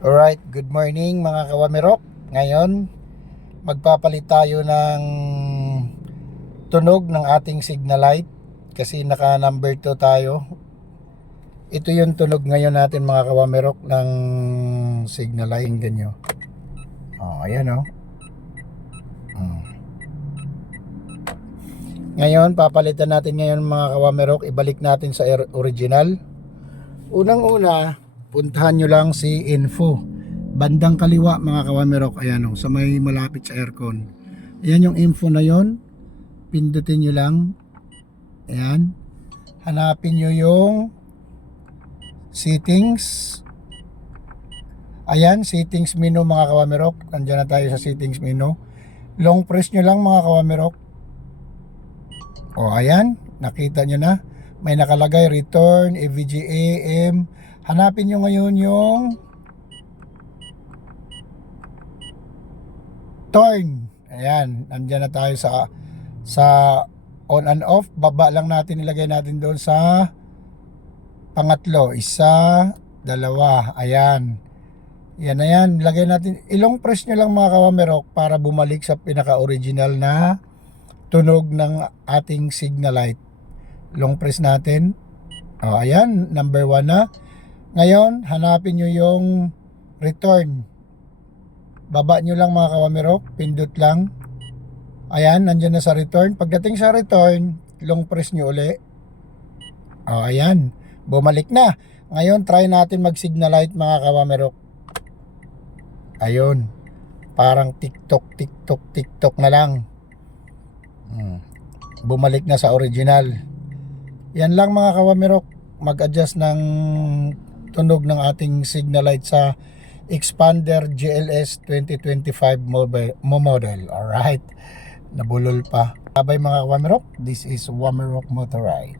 Alright, good morning mga kawamirok. Ngayon, magpapalit tayo ng tunog ng ating signal light kasi naka number 2 tayo. Ito yung tunog ngayon natin mga kawamirok ng signal light. Tingnan nyo. Oh, ayan oh. Hmm. Ngayon, papalitan natin ngayon mga kawamirok. Ibalik natin sa original. Unang-una, puntahan nyo lang si info. Bandang kaliwa mga kawamirok. Ayan o, sa may malapit sa aircon. Ayan yung info na yon. Pindutin nyo lang. Ayan. Hanapin nyo yung settings. Ayan settings menu mga kawamirok. Andyan na tayo sa settings menu. Long press nyo lang mga kawamirok. O ayan. Nakita nyo na. May nakalagay return EVGA AM hanapin nyo ngayon yung turn ayan nandyan na tayo sa sa on and off. Baba lang natin ilagay natin doon sa pangatlo. Isa dalawa. Ayan. Yan na yan. Lagay natin ilong press nyo lang mga kawamerok para bumalik sa pinaka original na tunog ng ating signal light. Long press natin. Oh, ayan. Number 1 na ngayon, hanapin nyo yung return. Baba nyo lang mga kawamirok, pindot lang. Ayan, nandyan na sa return. Pagdating sa return, long press nyo uli. O, ayan, bumalik na. Ngayon, try natin mag-signalite mga kawamirok. Ayun, parang tiktok, tiktok, tiktok na lang. Hmm. Bumalik na sa original. Yan lang mga kawamirok, mag-adjust ng tunog ng ating signal light sa Expander GLS 2025 mobile, mo model. Alright. Nabulol pa. Abay mga Wamerok, this is Wamerok Motorride.